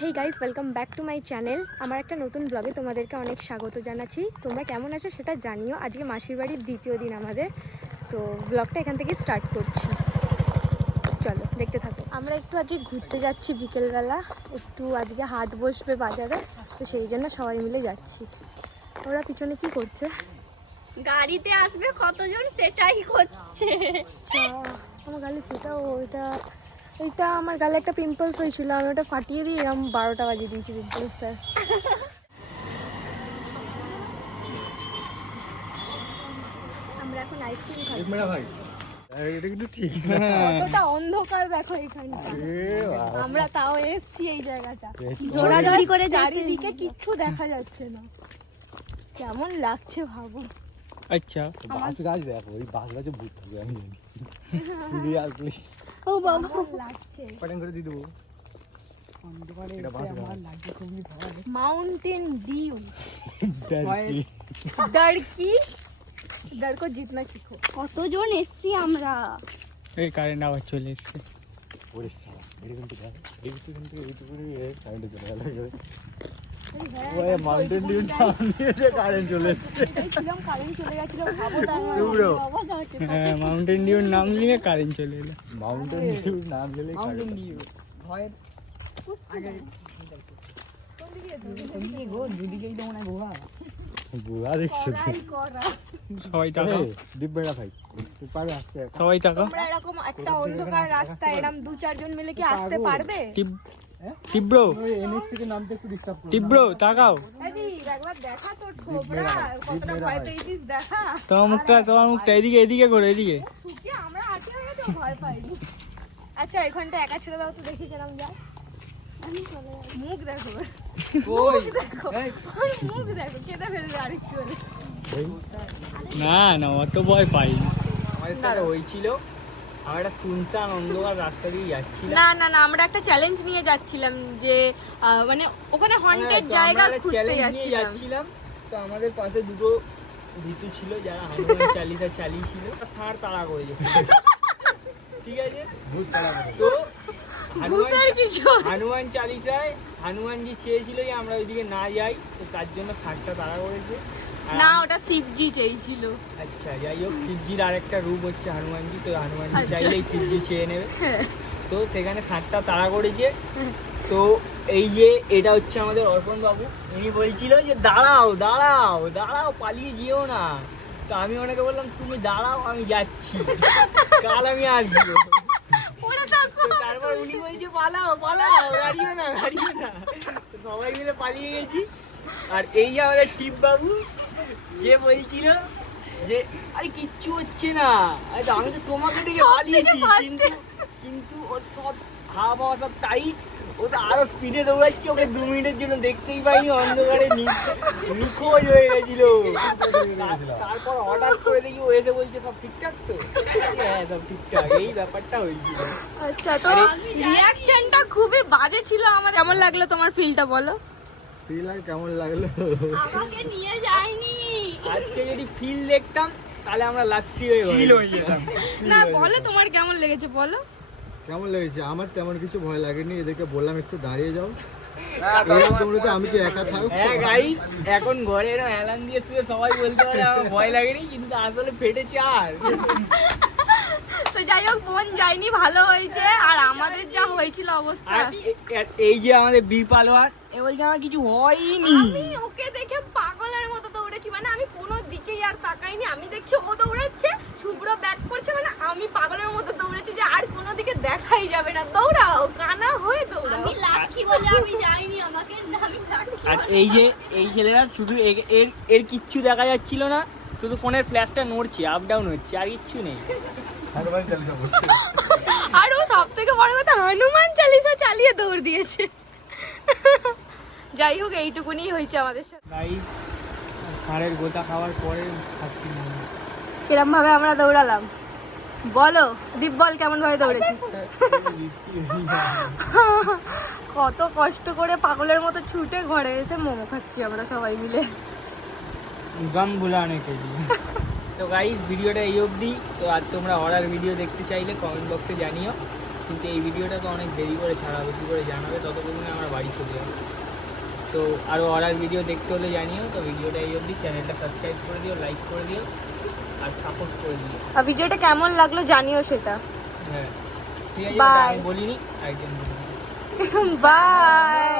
Hey guys welcome back to my channel আমার একটা নতুন ব্লগে তোমাদেরকে অনেক স্বাগত জানাচ্ছি। তোমরা কেমন আছো সেটা জানিও। আজকে মাসির বাড়ির দ্বিতীয় দিন আমাদের। তো ব্লগটা এখান থেকে স্টার্ট করছি। চলো দেখতে থাকো। আমরা একটু আজকে ঘুরতে যাচ্ছি বিকেলবেলা। একটু আজকে হাট বসবে বাজারে। তো সেই জন্য সবাই মিলে যাচ্ছি। ওরা পিছনে কি করছে? গাড়িতে আসবে কতজন সেটাই করছে আমার গালে ফোটা ওইটা এইটা আমার গালে একটা পিম্পলস হয়েছিল আমি ওটা ফাটিয়ে দিয়ে এরকম বারোটা বাজিয়ে দিয়েছি পিম্পলসটা আমরা এখন আইসক্রিম খাচ্ছি। এটা কিন্তু ঠিক। কতটা অন্ধকার দেখো এখানটা। আমরা তাও এসছি এই জায়গাটা। জোড়াজোড়ি করে চারিদিকে কিচ্ছু দেখা যাচ্ছে না। কেমন লাগছে ভাবো। আচ্ছা। বাস গাছ দেখো ওই বাস গাছে ভূত থাকবে আমি আসলে ও বাবা। Mountain Dew ডরকি। ডরকো? জিতনা কতজন এসছি আমরা? এই কারেন্ট আবার চলে এসছে। করে কারেন্ট ওই mountain dew নাম নিয়েছে, কারেন্ট চলে এসছে। হ্যাঁ মাউন্টেন ডিউর নাম নিয়ে কারেন্ট চলে এলো। Mountain dew নাম নিলেই current। বুড়া দেখছ তো? সবাই টাকা। এই, ভাই? সবাই টাকা। এরকম একটা অন্ধকার রাস্তা এরকম দু চারজন মিলে কি আসতে পারবে? ওই করবে। টিব্র তাকাও। তোমার মুখটা তোমার মুখটা এদিকে এদিকে করে এদিকে। হয়ে আচ্ছা এখানটা একা ছেড়ে দাও তো দেখি কেরম যায় মুখ দেখো। ওই দেখো। ওর মুখ দেখো কেটে ফেলবে আরেকটু না না অত ভয় পাই সাথে হয়েছিল আমরা একটা শুনশান অন্ধকার রাস্তা দিয়ে যাচ্ছিলাম। না না না আমরা একটা চ্যালেঞ্জ নিয়ে যাচ্ছিলাম যে মানে ওখানে হন্টেড হ্যাঁ, জায়গা খুঁজতে নিয়ে যাচ্ছিলাম। তো আমাদের পাশে দুটো ভিতু ছিল যারা হনুমান চালিসা চালিয়েছিল। ষাঁড় তাড়া করে ঠিক আছে? ভূত তাড়া তো হনুমান ভূতের কিছু হনুমান চালিসায় হনুমানজি চেয়েছিল যে আমরা ওইদিকে না যাই তো তার জন্য ষাঁড়টা তাড়া করেছে। না ওটা শিবজি চেয়েছিল আচ্ছা যাই হোক শিবজির আরেকটা রূপ হচ্ছে হনুমানজি তো হনুমানজি আচ্ছা। চাইলেই শিবজি চেয়ে নেবে। হ্যাঁ। তো সেখানে ষাটটা তাড়া করেছে। তো এই যে এটা হচ্ছে আমাদের অর্পণ বাবু উনি বলছিল যে দাঁড়াও দাঁড়াও দাঁড়াও পালিয়ে যেও না। তো আমি ওনাকে বললাম তুমি দাঁড়াও আমি যাচ্ছি। কাল আমি আসব। তারপর উনি বলছে পালাও পালাও দাঁড়িয়ে না দাঁড়িয়ে না। সবাই মিলে পালিয়ে গেছি। আর এই যে আমাদের টিপ বাবু যে বলছিল যে আরে কিচ্ছু হচ্ছে না। আরে তো আমি তো তোমাকে ডেকে পালিয়েছি কিন্তু কিন্তু ওর সব হাওয়া পাওয়া সব টাইট ও তো আরও স্পিডে দৌড়াচ্ছি ওকে দু মিনিটের জন্য দেখতেই পাইনি অন্ধকারে নিখোঁজ হয়ে গেছিল। তারপর হঠাৎ করে দেখি ও এসে বলছে সব ঠিকঠাক তো? হ্যাঁ সব ঠিকঠাক এই ব্যাপারটা হয়েছিল। আচ্ছা তো রিয়াকশনটা খুবই বাজে ছিল আমার কেমন লাগল তোমার ফিলটা বলো? আর কেমন লাগল? আমাকে নিয়ে যায়নি। আজকে যদি ফিল দেখতাম তাহলে আমরা লাচ্ছি হয়ে চিল হয়ে যেতাম। না বলো তোমার কেমন লেগেছে বলো? কেমন লেগেছে? আমার তেমন কিছু ভয় লাগেনি। এদেরকে বললাম একটু দাঁড়িয়ে যাও। আমি কি একা থাকব? হ্যাঁ গাই এখন ঘরে এরকম অ্যালার্ম দিয়ে শুয়ে সবাই বলতে পারে আমার ভয় লাগেনি কিন্তু আসলে ফেটেছে আর। তো যাই হোক বোন যায়নি ভালো হয়েছে। আর আমাদের যা হয়েছিল অবস্থা। এই যে আমাদের বীর পালোয়ার এ বলছে আমার কিছু হয়নি। আমি ওকে দেখে পাগলের মতো দৌড়েছি। মানে আমি কোনো দিকেই আর তাকাইনি। আমি দেখছি ও দৌড়াচ্ছে শুভ্র ব্যাক করছে মানে আমি পাগলের মতো দৌড়েছি যে আর কোনো দিকে দেখাই যাবে না। দৌড়াও কানা হয়ে দৌড়াও। আমি লাকি বলে আমি যাইনি আমাকে আমি লাকি আর এই যে এই ছেলেরা শুধু এর এর কিচ্ছু দেখা যাচ্ছিল না শুধু ফোনের ফ্ল্যাশটা নড়ছে আপ ডাউন হচ্ছে আর কিচ্ছু নেই। হনুমান চালিসা বলছে। আর ও সব থেকে বড় কথা হনুমান চালিসা চালিয়ে দৌড় দিয়েছে। যাই হোক এইটুকুনি হয়েছে আমাদের সাথে। গাইস সারের গোতা খাওয়ার পরে খাচ্ছি কিরম ভাবে আমরা দৌড়ালাম? বলো দীপ বল কেমন ভাবে দৌড়েছি? কত কষ্ট করে পাগলের মতো ছুটে ঘরে এসে মোমো খাচ্ছি আমরা সবাই মিলে। গম বুলানে কে লিয়ে তো গাইস ভিডিওটা এই অবধি। তো আর তোমরা অর্ডার ভিডিও দেখতে চাইলে কমেন্ট বক্সে জানিও। কিন্তু এই ভিডিওটা তো অনেক দেরি করে ছাড়া হবে কী করে জানাবে? ততক্ষণে আমরা বাড়ি চলে যাব তো আরও অর্ডার ভিডিও দেখতে হলে জানিও। তো ভিডিওটা এই অবধি। চ্যানেলটা সাবস্ক্রাইব করে দিও লাইক করে দিও আর সাপোর্ট করে দিও। আর ভিডিওটা কেমন লাগল জানিও সেটা। হ্যাঁ। ঠিক আছে বলিনি একজন বলিনি। বাই